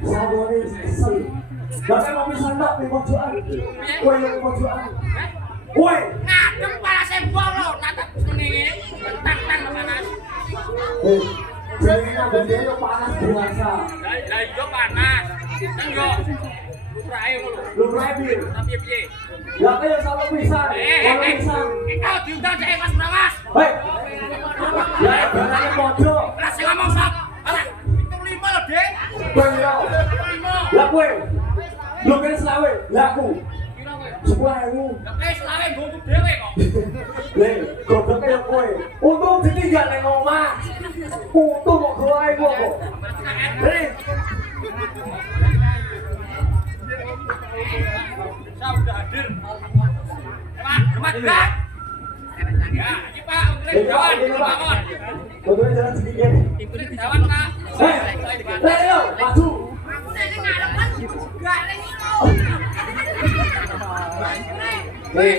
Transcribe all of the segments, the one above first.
Sabone kesel. Bahkan mau bisa ndak di pojokan. Kowe yang pojokan. Kowe ngadem para sembol lho, natap ngene. Tang-tang panas. Jadi ngadem dia panas biasa. Lah iya panas. Nang yo. Lumrahe ngono. Lumrahe piye? Tapi piye? Lah kaya sama pisan. Kalau pisan. Kau diundang cek Mas Brawas. Hei. Ya barangnya podo. Lah sing ngomong sop. Alah, itu 5 lho, Dik. Kowe yo. 5. Lah kowe. Lu kene selawe, lah aku. Pira kowe? 10.000. Lah kowe selawe nggo untuk dhewe kok. Le, goblok kaya kowe. Untung ditinggal nang omah. Untung kok gawe kok. Hei. Saya udah hadir. Pak, gerak. Ya, ini Pak, untuk jawan, bangun. Betul jalan sedikit. Untuk jawan, Pak. Hei, ayo, maju. Hei,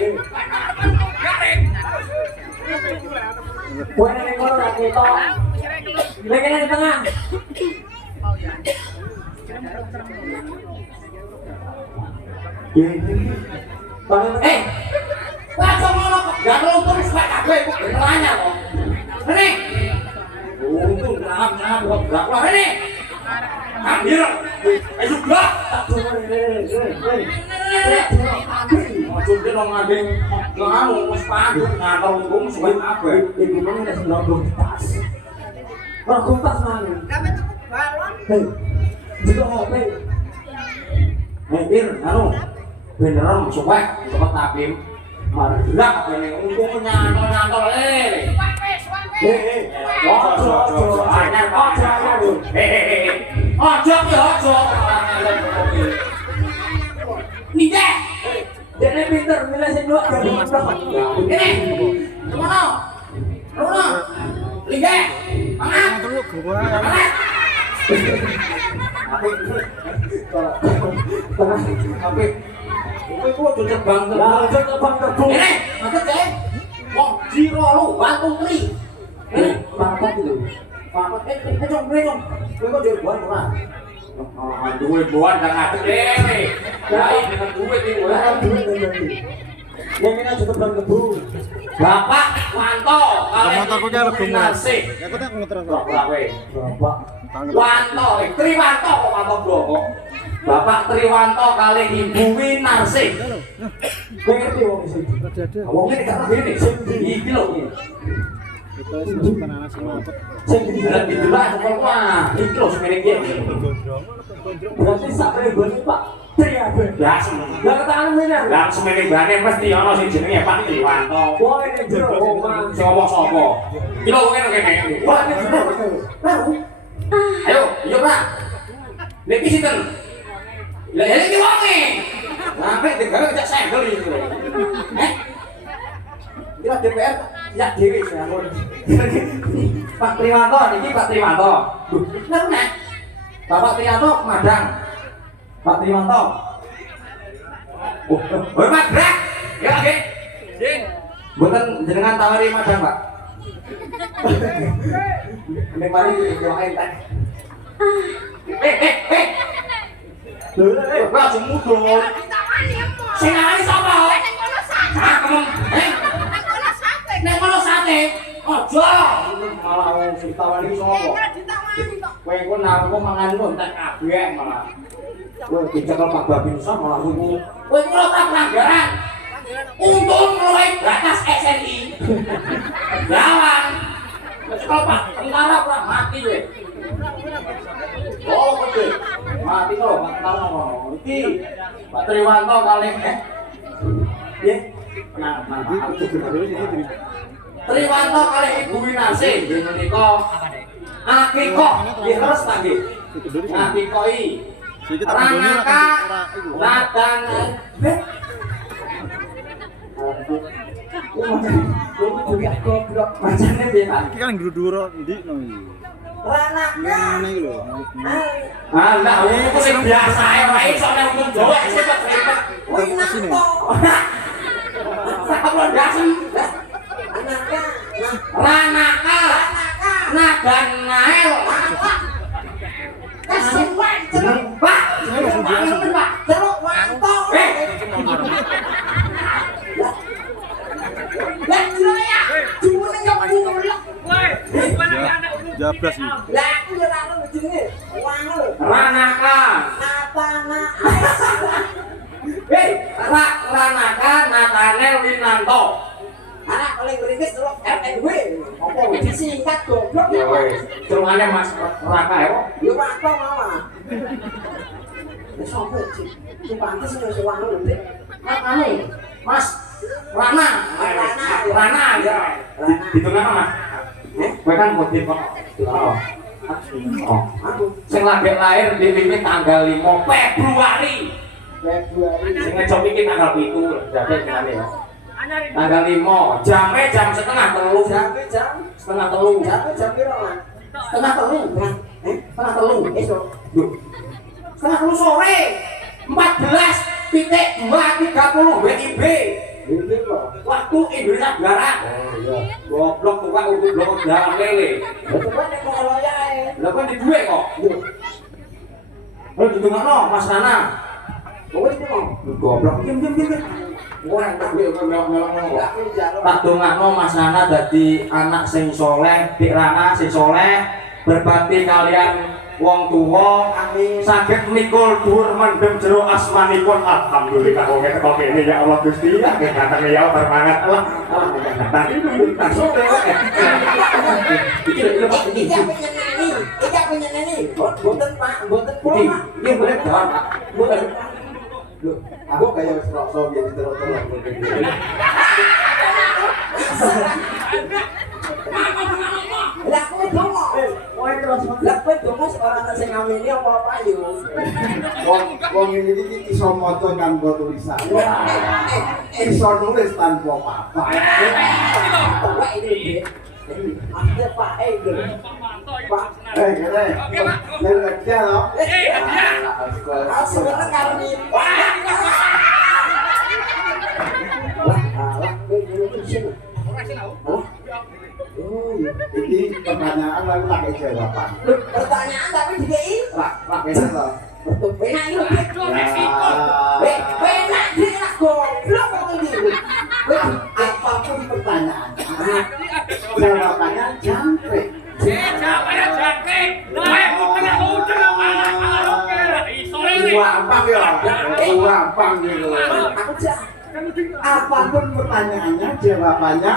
kowe nek ngono ra ketok. Lek di tengah. Pak ngono kok gak nonton sak kabeh kok nanya kok. Ini. Untung nyam kok gak wah ini. Ambil. Ayo gak. Ojo ki nang ngadeng ngono wis padu ngatur untung suwe kabeh. Iku meneh nek ndok tas. Ora kuntas maneh. Kami tuku balon. Hei. Juga HP. Hei, anu. Beneran suwek cepet tapim. Marah kene untung nyantol-nyantol Ojo. Nige. Dene pinter milih sing dua gak dimasak. Ini. Kemana? Kemana? Nige. Mana? Tapi kowe kudu terbang terbang. Ini, maksud saya. Wong jiro lu bantu tri. Ini pangkat itu. Pangkat jong. Kowe kok jero buan ora? Duit buan gak ngadeg dhewe. Lah iki duit iki wae. Yang ini juga terbang kebu. Bapak Wanto, motorku nya lebih nasi. Ya aku tak motor. Bapak Wanto, Triwanto kok Wanto kok. Bapak Triwanto kali Ibu Winarsi. Kowe ngerti wong iki? Wong iki gak ngerti iki. Iki lho iki. Itu sebutan anak semua. Sing dijelas semua. Iki lho semene iki. Berarti sak ribuan Pak Triade. Ya semene. Lah ketangan meneh. Lah semene bane mesti ana sing jenenge Pak Triwanto. Wah ini jero omah. Sapa? Iki lho kene. Wah ini jero. Ayo, iya Pak. Niki sinten? Lah iki wonge. Sampai digawe cek sendel iki. Kira DPR ya dhewe sampun. Pak Triwanto niki Pak Triwanto. Lho nek Bapak Triwanto madang. Pak Triwanto. Oh, Mas Brak. Ya nggih. Jing. Mboten jenengan tawari madang, Pak. Nek mari yo entek. Ora semudul. Sing ngarani sapa? Nek kono sate. Nek kono sate. Aja. Malah wong sing tawani sapa? Kowe engko nang mangan kok entek kabeh malah. Kowe dicekel Pak Babinsa malah suku. Kowe ora tak pelanggaran. Untung luwih batas SNI. Lawan. Kalau Pak tentara ora mati kowe. Oh, oke. Mati kok Pak tentara ngono. Iki Pak Triwanto kali nggih. Nah, aku dulu sini. Triwanto kali Ibu Winarsi nggih menika akikah nggih terus ta nggih. Akikoi. Ranaka ladang. Macane piye Pak? Iki kan nduru-nduru ndi no iki. Ranaka. Ngene iki lho. Ah, enggak, aku sing biasa wae iso nek untung Jawa cepet cepet. Kowe sini. Sampun dasem. Ranaka. Nadan nael. dia lalu begini, wangu. Ranaka. Natana. Hei, Ranaka Nathanael Winanto. Anak paling beringis dulu RNW. Apa disingkat goblok Ya ya? wes, terungannya Mas Raka ya kok. Lu apa mama? Sopo sih? Ku pantes wis wangu lho. Anu, Mas Rana. Rana ya. Di tengah Mas. Kowe kan motif kok. Oh. Aku Sing lagi lahir di limit tanggal 5 Februari. Sing ngejok iki tanggal 7 jadi ngene ya. Tanggal 5, jamnya jam setengah telu. Setengah telu. jam piro lah? Setengah telu. Setengah telu. Esok. Setengah telu sore. 14.230 WIB. Ini kok. Waktu Indonesia Barat. Oh iya. Goblok tukang untuk blok dalam lele. Coba nek kok loyae. Lah kok di duwe kok. Lu ditungakno Mas Rana. Kowe iki mau. Goblok. Diam. Ora tak duwe kok melok-melok ngono. Enggak njaluk. Tak dongakno Mas Rana dadi anak sing soleh, Dik Rana sing soleh, berbakti kalian wong tuwa, Amin. saged mikul dhuwur mendem jero asmanipun. Alhamdulillah wong teko kene ya Allah Gusti. Katane ya bermangat Allah. Tadi langsung iki lho Pak iki. Iki penyanyi. Iki penyanyi. Mboten Pak, mboten Iki Pak. iki boleh jawab Pak. Mboten. Loh, aku kayak wis rasa biyen diterus-terus mungkin. Lah kowe dongo. Kowe terus Lah kowe dongo ora ana sing ngamini apa-apa yo. wong ini iki iso maca tanpa tulisan. Iso nulis tanpa papan. Pak ini. Ada Pak itu. Pak. Kene. Nek kerja loh. Sebenarnya karo ni. Wah, kowe dulu sini. Oh iya. Iki pertanyaan lalu tak jawaban. Pertanyaan tapi dikei. Lah kene to. Betul benar itu. Benar dia lah goblok kok ini. Apapun pertanyaan, jawabannya jangkrik. Gampang ya, gampang gitu. Aku jah. Apapun pertanyaannya, jawabannya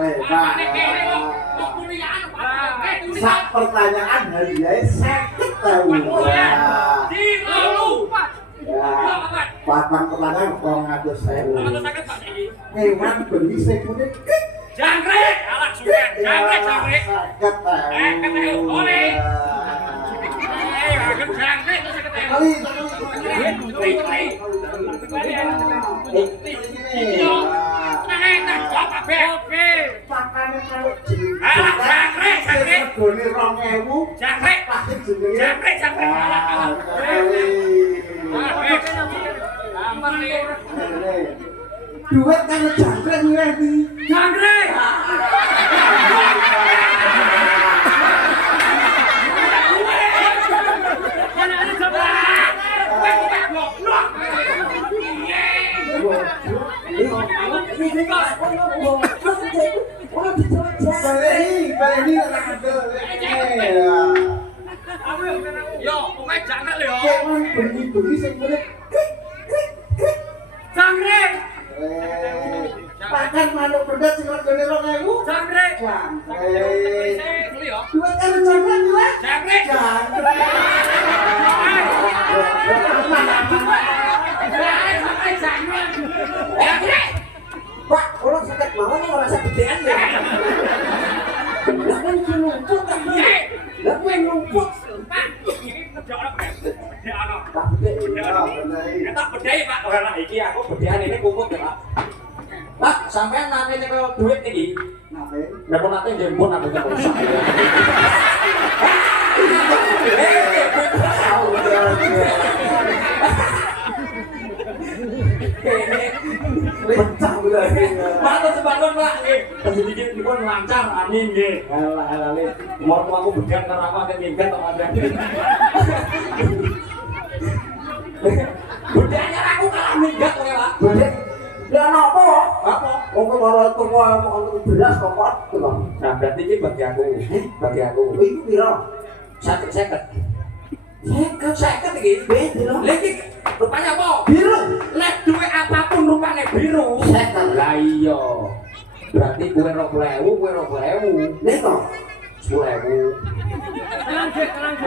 hebat. Sak pertanyaan hadiahnya 50.000. Ya, patang pertanyaan 200.000. Hewan beli sekune Jangkrik, alat sudah, jangkrik. Jangkrik, duit kan jangkrik ngerti. jangkrik. Beli Yo, pokoknya jangkrik lho. Kewan beli sing murid. Jangkrik. Pakan manuk bedet sing regane 2.000. Jangkrik. Jangkrik. Beli yo. Duit kan jangkrik duit. Jangkrik. Pak, orang sakit mawon ora sakit gedean ya. Lah kan numpuk kan. Lah kowe numpuk. Pak, ini kerja orang beda ana. Tak gede. Tak bedai Pak. Ora iki aku bedean ini kumpul ya Pak. Pak, sampean nate nek duit iki. Nate. Nek pun nate jemput aku tak usah. Pecah berarti. Matur sebangun Pak nggih. Sedikit dipun lancar amin nggih. Alah umur aku bedean karo aku akeh minggat kok ada. Bedeannya aku kalah minggat kowe Pak. Gede. Lah napa? Apa? Wong ora teko ono beras kok kok. Nah, berarti ini bagi aku. Bagi aku. Iku piro? 50. Seket iki biru. Lagi rupanya apa? Biru. Nek duwe apapun rupanya biru. Seket. Lah iya. Berarti kowe 20.000. Nek kok 10.000. Tenang.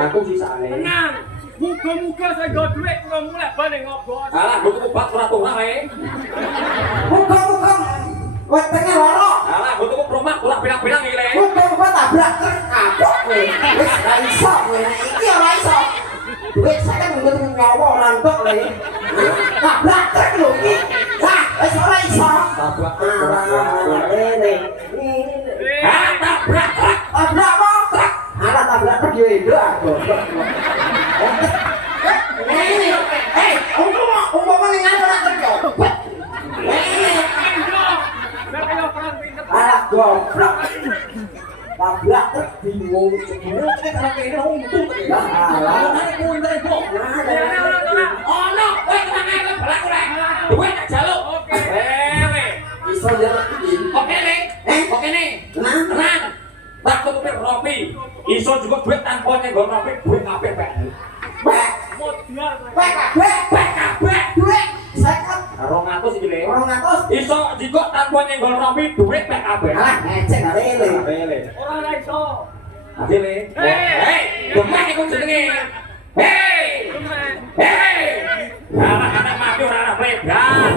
Aku sisane. Tenang. Muga-muga saya gak duit kurang mulai bane ngobos. Alah, mbok obat ora tuwa ae. muka wetenge loro. Alah, mbok tuku rumah ora bilang-bilang iki le. Muka tabrak kapok kowe. Wis ra iso kowe nek iki ora iso. Duit saya mungkin nyawa ora entuk le. Tabrak truk lho iki. Wah, wis ora iso. Tabrak Ini. tabrak truk. Tabrak apa? Truk. Alah tabrak truk yo endo aku. Umpama ning ora truk. Biar kayak orang pinter. Alah goblok. Tabrak truk bingung. Kalau kene untung. Lah alah. Kowe entar kok. Ono, kowe tenang ae belak ora. Duwe tak jaluk. Oke. Iso jalan iki. Oke nih. Oke nih. Tenang. Tak tutupi ropi. Iso juga duit tanpa nyenggol ropi, duit kabeh Pak. Wek, Modal. wek kabeh duit 50. 200 iki le. 200. Iso juga tanpa nyenggol ropi, duit Pak kabeh. Alah, ngecek arele. Kabeh. Orang lain so. Adile. Hei, demek iku jenenge. Hei. Hei. Anak-anak mati ora ana preban.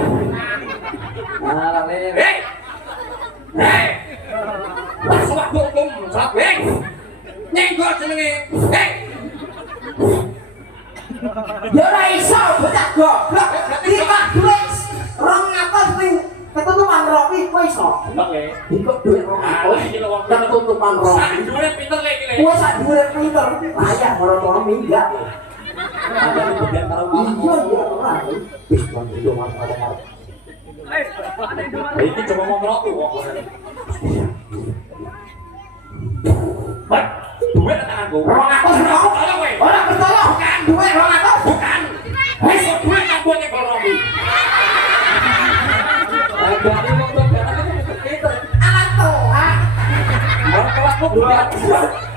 Alah, le. Hei. Hei. Suwak hukum, suwak hei. Nyenggol jenenge. Hei. Ya ora iso bocah goblok. Kita duit 200 ning ketutupan ropi kowe iso. Mbak le. Ikut duit 200 ketutupan ropi. Sak dhuwure pinter le iki le. Kowe sak duit pinter. Ayah moro-moro minggat. Ada kemudian karo Iya, iya ora. wis bang itu marah. Ada yang dua. Iki coba mau ngerokok kok. Pak, duit tanganku. 200 rokok. Tolong kowe. Ora percaya. Bukan. Duit 200. Bukan. Wis duit tanpa nyenggol ropi. Dari wong tua barang itu pinter. Alat Tuhan. Mau kelaku buat.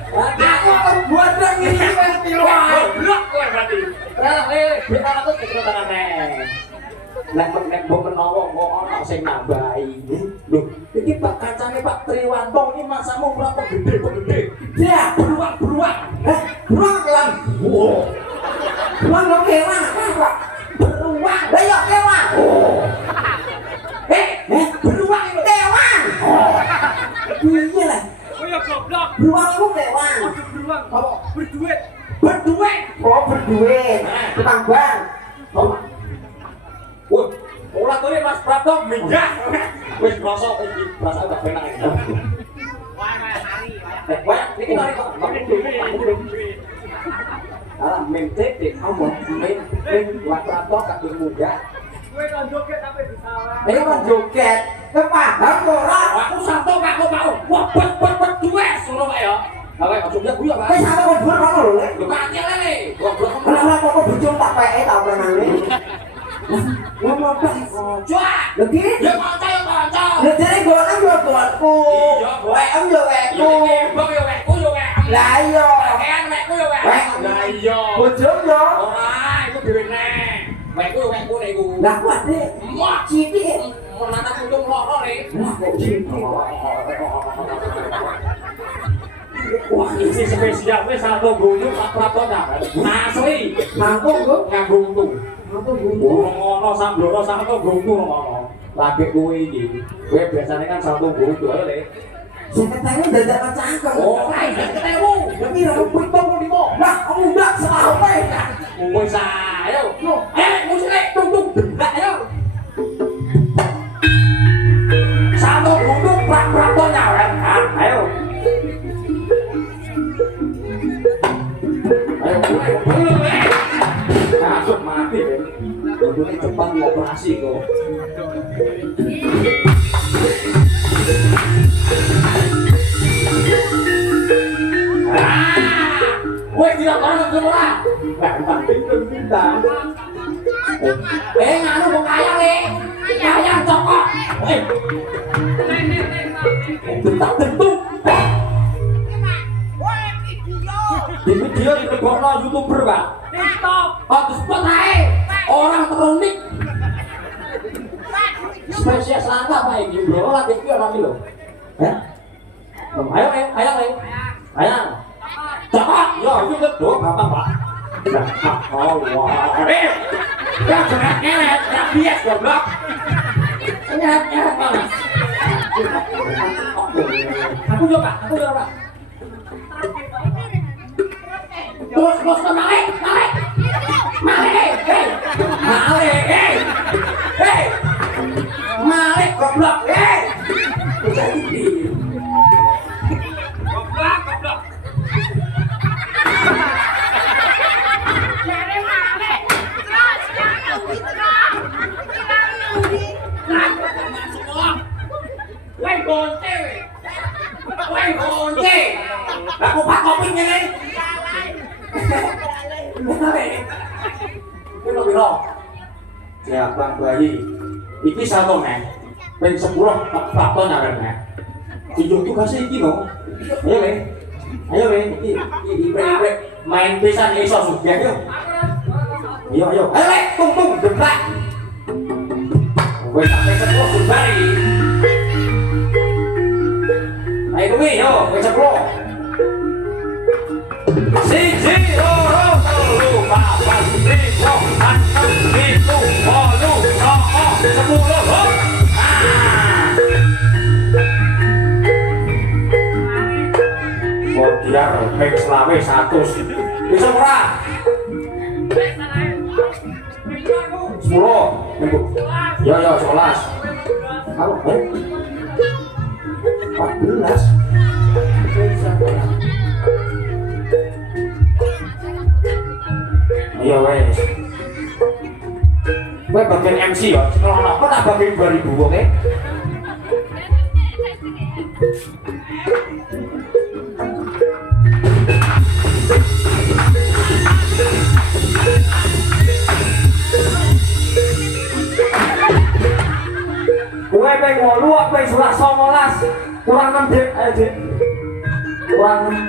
Aku buat lagi wis piluan. Goblok kowe berarti. Lah, duit tanganku kecil tangane. Nek mbok menawa kok ana sing nambahi. Lho, iki Pak kancane Pak Triwanto iki masamu berapa gede. Ya, Beruang. beruang kewan. Wow. Beruang lo kewan apa? Beruang. Lah ya kewan. Beruang itu. Kewan. Iya lah. Oh ya goblok. Beruang itu kewan. Waduh beruang. Apa? Berduit. Berduit. Oh, berduit. Tukang bang. Oh, Wah, ora tuh Mas Prapto minggah. Wis krasa iki rasa udah penak iki. Wah, iki lari kok. Alah, mente dek omong, men Mas Prapto kadung munggah. Gue kan joget sampai di sawah. ini kan joget. Kepaham ora? Aku santo Pak, aku mau. Wah, bet duit suruh ya. Lah kok joget kuwi apa? Wis sampe kon dhuwur kono lho. Lho kacil le. Goblok. Ora kok bojong tak peke tak prenane. Ngomong apa? Cuak. Lagi? Ya kanca. Lha jare gono yo gonku. Iya, Bos. Wekem yo wekku. Ya bang yo wekku yo wek. Lah iya. Pakaian wekku yo wek. Lah iya. Bojong yo. Ora, iku diwene. Wekku niku. Lah ku ade. Mak Citik. menata kunjung loro le. Lah kok citik. Wah, isi spesial wis satu gunung Pak Prapto asli. Nangkung ku. Nganggo untung. Nangkung gunku. Ngono sambloro satu gunung ngono. Lagi kowe iki. Kowe biasane kan satu gunung ae le. Saya katanya dadak macangkem. Oh, ae ketemu. Tapi ra limo. Lah, kamu ndak salah apa ya? Wis ayo. Musik tung ayo. Satu gunung Pak Prapto nyawen. Ayo. Masuk mati Ben. Tentunya cepat ngoperasi kok. Woi tidak tahu ke ora. Enggak penting bintang. nganu kok kaya le. Kaya cokok. Bentak-bentuk. Di video ditegokno YouTuber, Pak. TikTok. Hotspot ae. Orang terunik. Spesies langka Pak iki, bro. Lagi iki ora iki lho. Hah? Ayo, ayo. Cokok. Yo, iki do gampang, Pak. Allah. Ya jerat-jerat, ya bias goblok. Jerat-jerat Pak. Aku yo, Pak. Terus naik. Malik goblok, jadi Goblok. Woi konce. Aku pak kopi ngene. Itu piro? Ya Bang Bayi. Iki satu nek. Ping 10 tak ton arene. Dijuk tugas iki lho. Ayo le. Iki prek main pisan iso sugih yo. Ayo. Ayo le, tung deblak. Wis sampe 10 bari. Ayo kuwi yo, wis 10. Siji, loro, telu, papat, lima, enam, pitu, wolu, songo, 10. Biar ping selawe 100. Bisa ora? 10. Yo 11. Kalau 14. Ayo wes. Kowe bagian MC ya. Ono apa tak bagian 2000 oke? Kowe ping 8 apa ping 19? Kurang 6 Dik, ayo Dik. Kurang 6.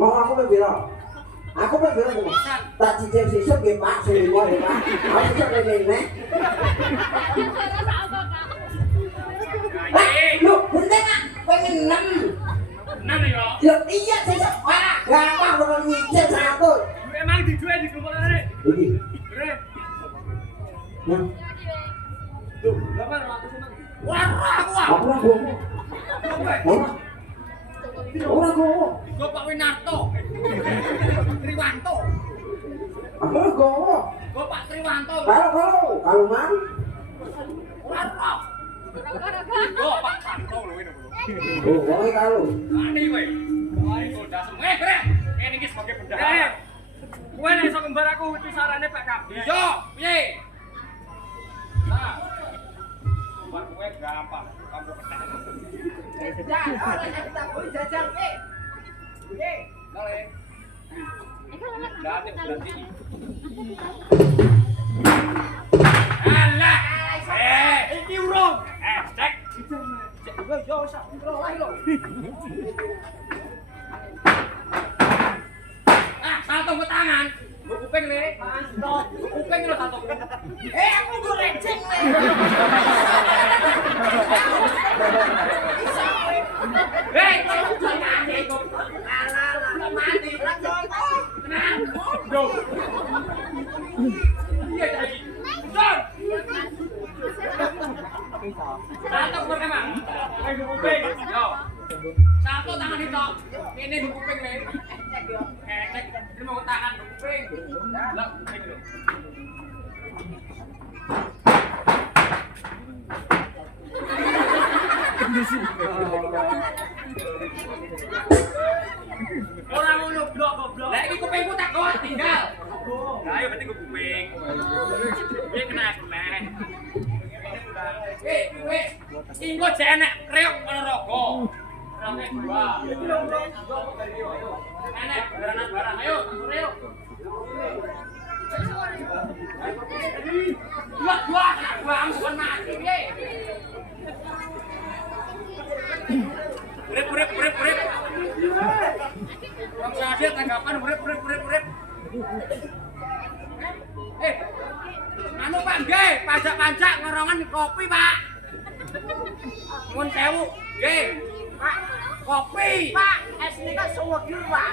Wong aku ping pira? Aku ping pira kok? Tak cicil sisuk nggih Pak, selimo ya Pak. Aku sesuk rene. Lu, bentar Pak, pengen 6 ya? Loh iya sesuk, wah gampang kalau nyicil 100. Emang dijual di rumah ini? Iki. Bre. Nah, Tuh, berapa 100 emang? Wah, aku lah gua. Ora gua. Bapak Winarto. Triwanto. Aku lah gua. Bapak Triwanto. Kalau man. Ora roh. Bapak Santo lho ini lho. Oh, wae kalau. Ani kowe. Wae kodas. Bre. Kene iki sebagai bendahara. Kowe nek iso kembar aku iki sarane Pak Kabeh. Yo, piye? Nah. Kembar kowe gampang. Kamu ketek. Jajal, Piye? Lale. Dati berarti. Alah. Iki urung. Cek. Yo sak lah lho. Salto ke tangan. Kuping le. Kuping lho salto. aku go receng le. Mati. Tenang. Yo. Iya tadi. Don. Salto pertama. Kuping. Yo. Salto tangan itu. Ini kuping le. Cek. Ini mau tangan kuping. Lah kuping lho. Ora ngono blok goblok. Lah iki kupingku tak kok tinggal. Lah ayo berarti kuping. Piye kena sik enek kriuk Ponorogo. Rame dua. Enek barang-barang ayo kriuk. Dua bukan mati piye. Urip. Bang Syahid tanggapan urip. Anu Pak nggih, pajak ngorongan kopi, Pak. Nuwun sewu, nggih. Pak, kopi. Pak, es nika suwegi, Pak.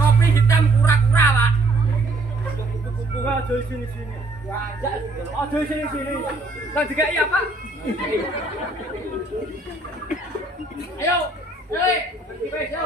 Kopi hitam kura-kura, Pak. Bunga aja sini. Aja sini. Lah dikai apa? Ayo, wis, ayo.